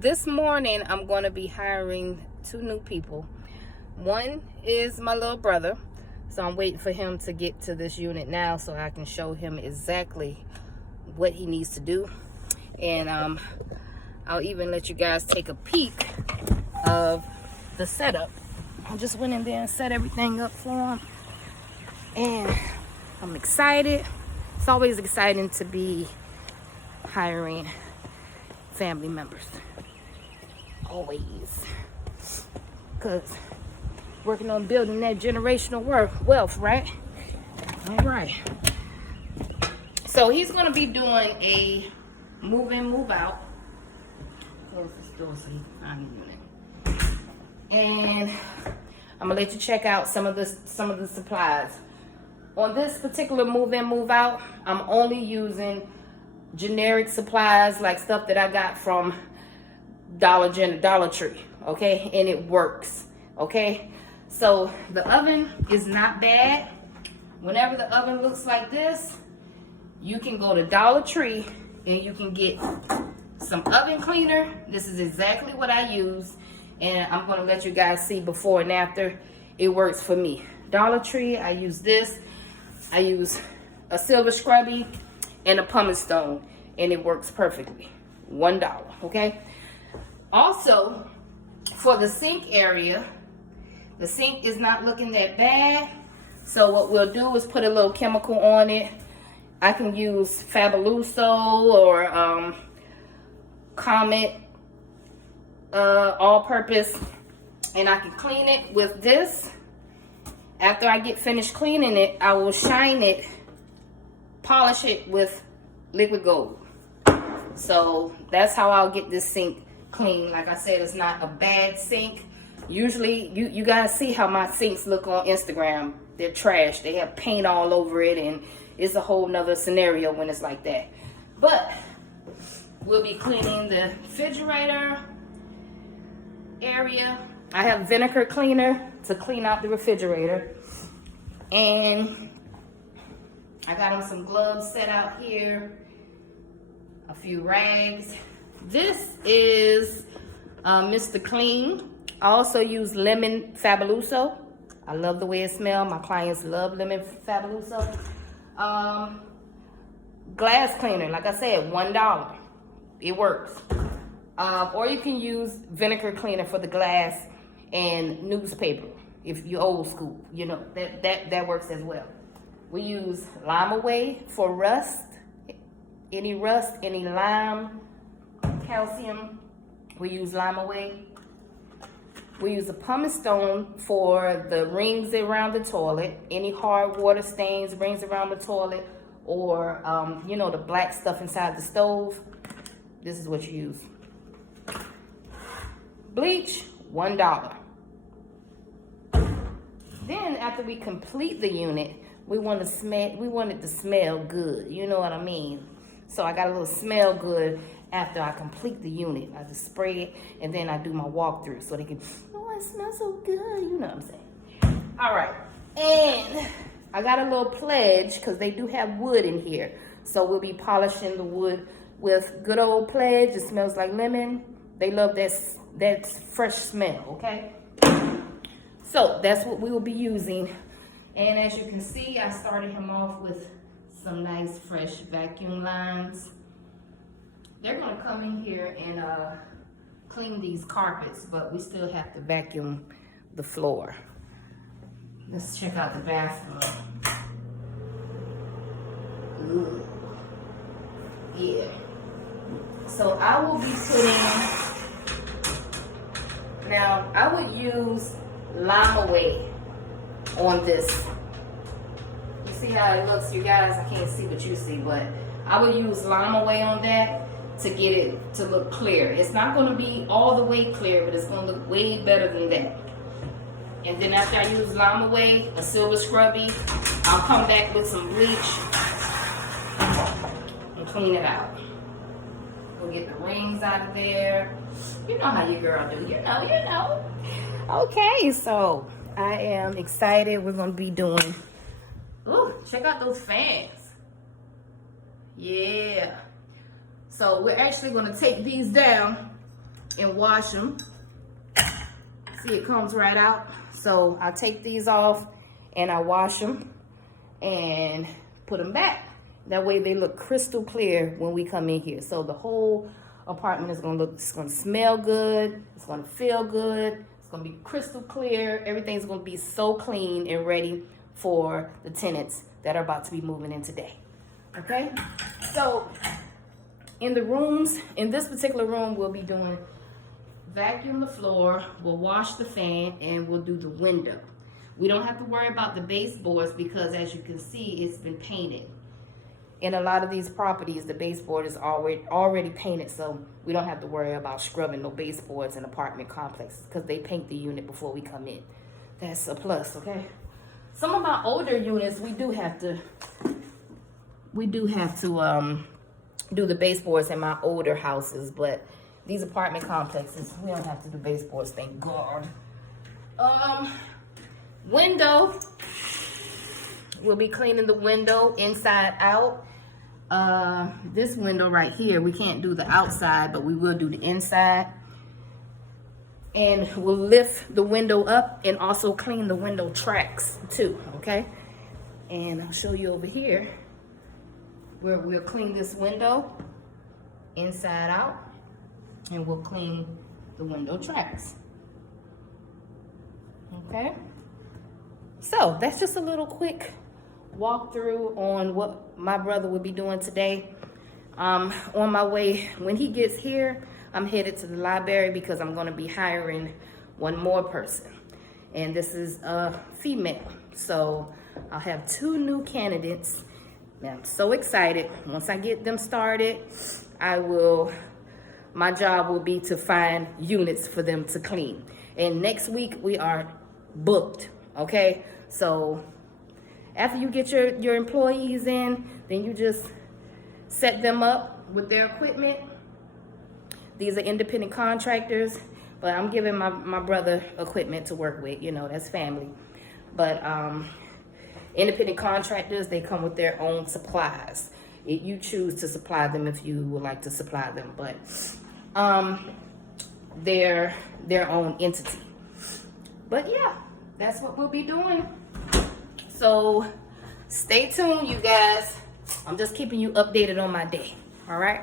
this morning I'm going to be hiring 2 new people. One is my little brother, so I'm waiting for him to get to this unit now so I can show him exactly what he needs to do. And I'll even let you guys take a peek of the setup. I just went in there and set everything up for him, and I'm excited. It's always exciting to be hiring family members, always, because working on building that generational wealth, right? All right, so he's going to be doing a move in, move out. Close this door so he can find the unit. And I'm gonna let you check out some of the supplies. On this particular move in, move out, I'm only using generic supplies, like stuff that I got from Dollar Tree, okay? And it works, okay? So the oven is not bad. Whenever the oven looks like this, you can go to Dollar Tree and you can get some oven cleaner. This is exactly what I use, and I'm going to let you guys see before and after. It works for me. Dollar Tree, I use this. I use a silver scrubby and a pumice stone, and it works perfectly. $1, okay? Also, for the sink area, the sink is not looking that bad, so what we'll do is put a little chemical on it. I can use Fabuloso or Comet all-purpose, and I can clean it with this. After I get finished cleaning it, I will shine it, polish it with liquid gold. So that's how I'll get this sink clean. Like I said, it's not a bad sink. Usually, you guys see how my sinks look on Instagram. They're trash. They have paint all over it, and it's a whole nother scenario when it's like that. But we'll be cleaning the refrigerator area. I have vinegar cleaner to clean out the refrigerator, and I got on some gloves set out here, a few rags. This is Mr. Clean. I also use lemon Fabuloso. I love the way it smells. My clients love lemon Fabuloso. Glass cleaner, like I said, $1. It works. Or you can use vinegar cleaner for the glass and newspaper if you're old school. You know, that works as well. We use Lime Away for rust. Any rust, any lime, calcium, we use Lime Away. We use a pumice stone for the rings around the toilet, any hard water stains, rings around the toilet, or you know, the black stuff inside the stove. This is what you use. Bleach, $1. Then after we complete the unit, we want it to smell good. You know what I mean? So I got a little smell good after I complete the unit. I just spray it, and then I do my walkthrough so they can, oh, it smells so good. You know what I'm saying? All right. And I got a little pledge because they do have wood in here. So we'll be polishing the wood with good old pledge. It smells like lemon. They love that fresh smell, okay? So that's what we will be using. And as you can see, I started him off with some nice fresh vacuum lines. They're gonna come in here and clean these carpets, but we still have to vacuum the floor. Let's check out the bathroom. Ooh. Yeah. So I will be putting, now I would use Lime Away on this. You see how it looks, you guys? I can't see what you see, but I would use Lime Away on that to get it to look clear. It's not going to be all the way clear, but it's going to look way better than that. And then after I use Lime Away, a silver scrubby, I'll come back with some bleach and clean it out. We'll get the rings out of there. You know how your girl do. You know. Okay, so I am excited. We're going to be doing, ooh, check out those fans. Yeah. So we're actually going to take these down and wash them. See, it comes right out. So I take these off and I wash them and put them back. That way they look crystal clear when we come in here. So the whole apartment is gonna look, it's gonna smell good, it's gonna feel good, it's gonna be crystal clear. Everything's gonna be so clean and ready for the tenants that are about to be moving in today. Okay? So in the rooms, in this particular room, we'll be doing vacuum the floor, we'll wash the fan, and we'll do the window. We don't have to worry about the baseboards because, as you can see, it's been painted. In a lot of these properties, the baseboard is already painted, so we don't have to worry about scrubbing no baseboards in apartment complexes because they paint the unit before we come in. That's a plus, okay? Some of my older units, we do have to do the baseboards in my older houses, but these apartment complexes, we don't have to do baseboards, thank God. Window, we'll be cleaning the window inside out. This window right here, we can't do the outside, but we will do the inside. And we'll lift the window up and also clean the window tracks too, okay? And I'll show you over here where we'll clean this window inside out, and we'll clean the window tracks, okay? So that's just a little quick walkthrough on what my brother will be doing today. On my way, when he gets here, I'm headed to the library because I'm going to be hiring one more person. And this is a female. So I'll have 2 new candidates. Now, I'm so excited. Once I get them started, my job will be to find units for them to clean. And next week we are booked, okay? So after you get your employees in, then you just set them up with their equipment. These are independent contractors, but I'm giving my brother equipment to work with, you know, that's family. But independent contractors, they come with their own supplies. You choose to supply them if you would like to supply them, but they're their own entity. But yeah, that's what we'll be doing. So stay tuned, you guys. I'm just keeping you updated on my day. All right.